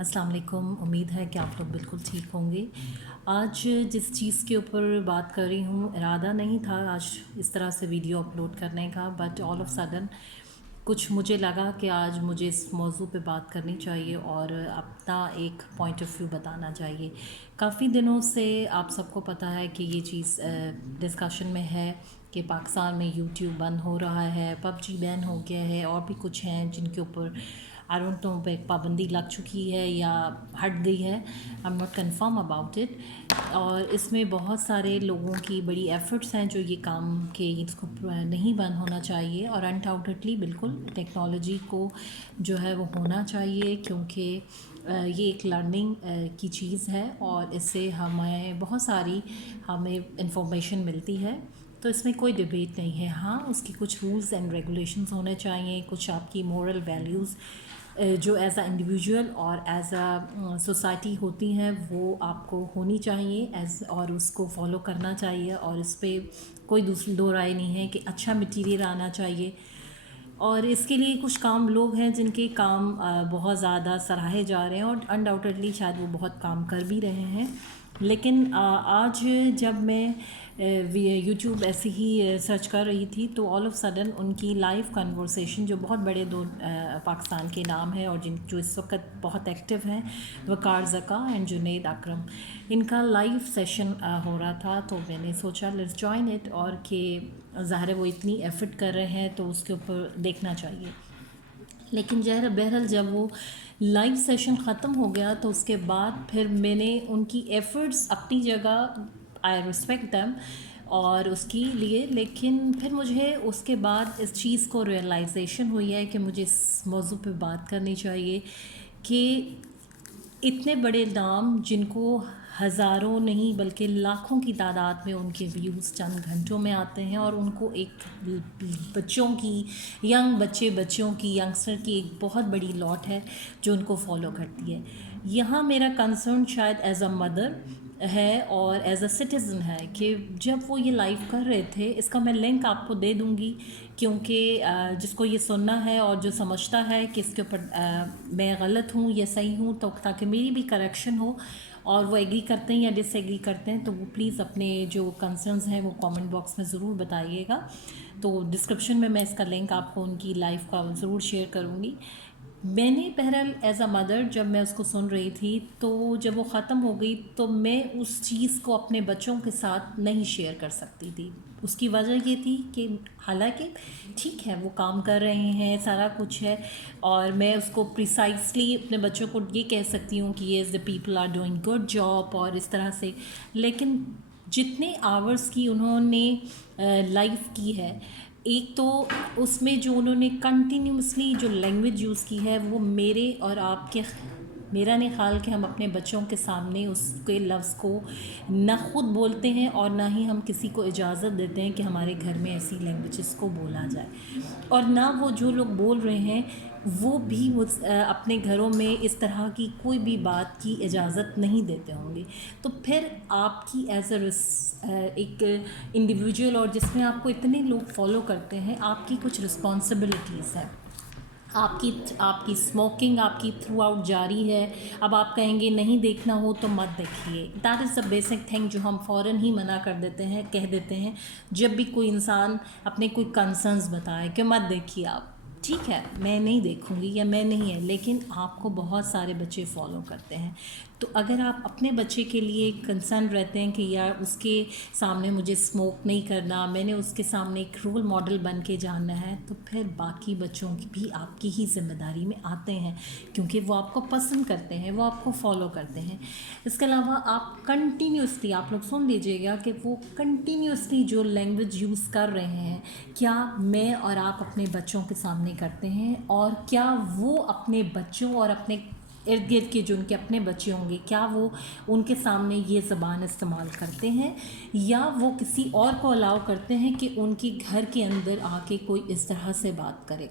अस्सलाम वालेकुम। उम्मीद है कि आप लोग बिल्कुल ठीक होंगे। आज जिस चीज़ के ऊपर बात कर रही हूँ, इरादा नहीं था आज इस तरह से वीडियो अपलोड करने का, बट ऑल ऑफ सडन कुछ मुझे लगा कि आज मुझे इस मौजू पे बात करनी चाहिए और अपना एक पॉइंट ऑफ व्यू बताना चाहिए। काफ़ी दिनों से आप सबको पता है कि ये चीज़ डिस्कशन में है कि पाकिस्तान में यूट्यूब बंद हो रहा है, पबजी बैन हो गया है, और भी कुछ हैं जिनके ऊपर आई डोंट नो पे पाबंदी लग चुकी है या हट गई है। I am not confirm about it. और इसमें बहुत सारे लोगों की बड़ी एफ़र्ट्स हैं जो ये काम के इसको नहीं बंद होना चाहिए, और अनडाउटेडली बिल्कुल टेक्नोलॉजी को जो है वो होना चाहिए, क्योंकि ये एक लर्निंग की चीज़ है और इससे हमें बहुत सारी हमें इंफॉर्मेशन मिलती है। तो इसमें कोई डिबेट नहीं है। हाँ, उसकी कुछ रूल्स एंड रेगुलेशंस होने चाहिए, कुछ आपकी मोरल वैल्यूज़ जो एज़ अ इंडिविजुअल और एज़ अ सोसाइटी होती हैं वो आपको होनी चाहिए और उसको फॉलो करना चाहिए, और इस पे कोई दूसरी दो राय नहीं है कि अच्छा मटीरियल आना चाहिए। और इसके लिए कुछ काम लोग हैं जिनके काम बहुत ज़्यादा सराहे जा रहे हैं और अनडाउटेडली शायद वो बहुत काम कर भी रहे हैं। लेकिन आज जब मैं यूट्यूब ऐसे ही सर्च कर रही थी तो ऑल ऑफ सडन उनकी लाइव कन्वर्सेशन, जो बहुत बड़े दो पाकिस्तान के नाम हैं और जिन जो इस वक्त बहुत एक्टिव हैं, वकार ज़का एंड जुनैद अकरम, इनका लाइव सेशन हो रहा था। तो मैंने सोचा लेट्स जॉइन इट, और कि ज़ाहिर है वो इतनी एफ़र्ट कर रहे हैं तो उसके ऊपर देखना चाहिए। लेकिन बहरहाल जब वो लाइव सेशन ख़त्म हो गया तो उसके बाद फिर मैंने उनकी एफ़र्ट्स अपनी जगह, आई रिस्पेक्ट दैम और उसकी लिए, लेकिन फिर मुझे उसके बाद इस चीज़ को रियलाइजेशन हुई है कि मुझे इस मौजू पे बात करनी चाहिए कि इतने बड़े नाम जिनको हज़ारों नहीं बल्कि लाखों की तादाद में उनके व्यूज़ चंद घंटों में आते हैं, और उनको एक बच्चों की बच्चों की यंगस्टर की एक बहुत बड़ी लॉट है जो उनको फॉलो करती है। यहाँ मेरा कंसर्न शायद एज़ अ मदर है और एज़ अ सिटीज़न है कि जब वो ये लाइव कर रहे थे, इसका मैं लिंक आपको दे दूँगी, क्योंकि जिसको ये सुनना है और जो समझता है कि इसके ऊपर मैं गलत हूँ या सही हूँ, तो ताकि मेरी भी करेक्शन हो, और वो एग्री करते हैं या डिसएग्री करते हैं, तो वो प्लीज़ अपने जो कंसर्न्स हैं वो कमेंट बॉक्स में ज़रूर बताइएगा। तो डिस्क्रिप्शन में मैं इसका लिंक आपको उनकी लाइव का ज़रूर शेयर करूँगी। मैंने बहरहाल एज़ अ मदर जब मैं उसको सुन रही थी, तो जब वो ख़त्म हो गई तो मैं उस चीज़ को अपने बच्चों के साथ नहीं शेयर कर सकती थी। उसकी वजह ये थी कि हालांकि ठीक है वो काम कर रहे हैं, सारा कुछ है, और मैं उसको प्रिसाइसली अपने बच्चों को ये कह सकती हूँ कि yes the people are doing good job और इस तरह से, लेकिन जितने आवर्स की उन्होंने लाइव की है, एक तो उसमें जो उन्होंने कंटिन्यूसली जो लैंग्वेज यूज़ की है वो मेरे और आपके, मेरा नहीं ख्याल कि हम अपने बच्चों के सामने उसके लफ्ज़ को ना ख़ुद बोलते हैं और ना ही हम किसी को इजाज़त देते हैं कि हमारे घर में ऐसी लैंग्वेजेस को बोला जाए, और ना वो जो लोग बोल रहे हैं वो भी अपने घरों में इस तरह की कोई भी बात की इजाज़त नहीं देते होंगे। तो फिर आपकी एज एक इंडिविजुअल, और जिसमें आपको इतने लोग फॉलो करते हैं, आपकी कुछ रिस्पॉन्सिबिलिटीज़ हैं। आपकी स्मोकिंग आपकी थ्रू आउट जारी है। अब आप कहेंगे नहीं देखना हो तो मत देखिए, that is the basic thing जो हम फ़ौरन ही मना कर देते हैं, कह देते हैं जब भी कोई इंसान अपने कोई कंसर्न्स बताए कि मत देखिए आप, ठीक है मैं नहीं देखूंगी या मैं नहीं है, लेकिन आपको बहुत सारे बच्चे फॉलो करते हैं। तो अगर आप अपने बच्चे के लिए कंसर्न रहते हैं कि यार उसके सामने मुझे स्मोक नहीं करना, मैंने उसके सामने एक रोल मॉडल बन के जानना है, तो फिर बाकी बच्चों की भी आपकी ही जिम्मेदारी में आते हैं, क्योंकि वो आपको पसंद करते हैं, वो आपको फॉलो करते हैं। इसके अलावा आप कंटिन्यूसली, आप लोग सुन लीजिएगा कि वो कंटिन्यूसली जो लैंग्वेज यूज़ कर रहे हैं, क्या मैं और आप अपने बच्चों के सामने करते हैं, और क्या वो अपने बच्चों और अपने इर्द गिर्द के जो उनके अपने बच्चे होंगे, क्या वो उनके सामने ये ज़बान इस्तेमाल करते हैं, या वो किसी और को अलाउ करते हैं कि उनके घर के अंदर आके कोई इस तरह से बात करे।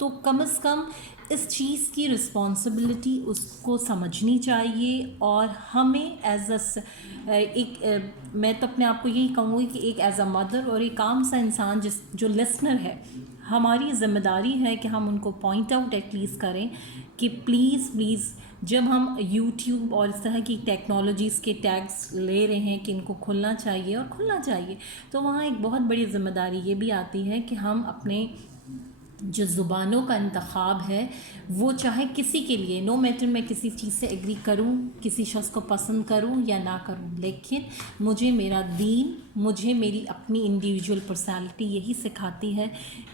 तो कम से कम इस चीज़ की रिस्पॉन्सिबिलिटी उसको समझनी चाहिए, और हमें एज मैं तो अपने आप को यही कहूँगी कि एक एज अ मदर और एक आम सा इंसान जो लिसनर है, हमारी ज़िम्मेदारी है कि हम उनको पॉइंट आउट एटलीस्ट करें कि प्लीज़ जब हम यूट्यूब और इस तरह की टेक्नोलॉजीज़ के टैग्स ले रहे हैं कि इनको खुलना चाहिए और खुलना चाहिए, तो वहाँ एक बहुत बड़ी ज़िम्मेदारी ये भी आती है कि हम अपने जो ज़ुबानों का इंतखाब है वो चाहे किसी के लिए, नो मैटर मैं किसी चीज़ से एग्री करूं, किसी शख्स को पसंद करूं या ना करूं, लेकिन मुझे मेरा दीन, मुझे मेरी अपनी इंडिविजुअल पर्सनालिटी यही सिखाती है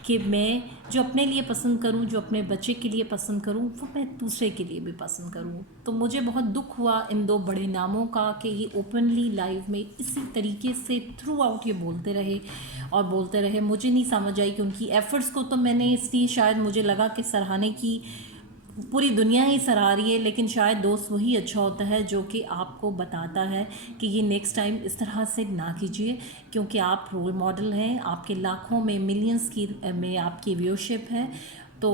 कि मैं जो अपने लिए पसंद करूं, जो अपने बच्चे के लिए पसंद करूं, वो मैं दूसरे के लिए भी पसंद करूं। तो मुझे बहुत दुख हुआ इन दो बड़े नामों का कि ये ओपनली लाइव में इसी तरीके से थ्रू आउट ये बोलते रहे और बोलते रहे। मुझे नहीं समझ आई कि उनकी एफ़र्ट्स को तो मैंने इसलिए शायद मुझे लगा कि सराहने की पूरी दुनिया ही सराह रही है, लेकिन शायद दोस्त वही अच्छा होता है जो कि आपको बताता है कि ये नेक्स्ट टाइम इस तरह से ना कीजिए, क्योंकि आप रोल मॉडल हैं, आपके लाखों में मिलियंस की में आपकी व्यूअरशिप है। तो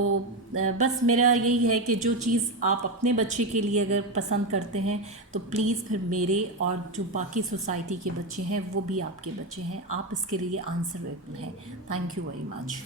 बस मेरा यही है कि जो चीज़ आप अपने बच्चे के लिए अगर पसंद करते हैं तो प्लीज़ फिर मेरे और जो बाकी सोसाइटी के बच्चे हैं वो भी आपके बच्चे हैं, आप इसके लिए आंसरेबल हैं। Thank you very much.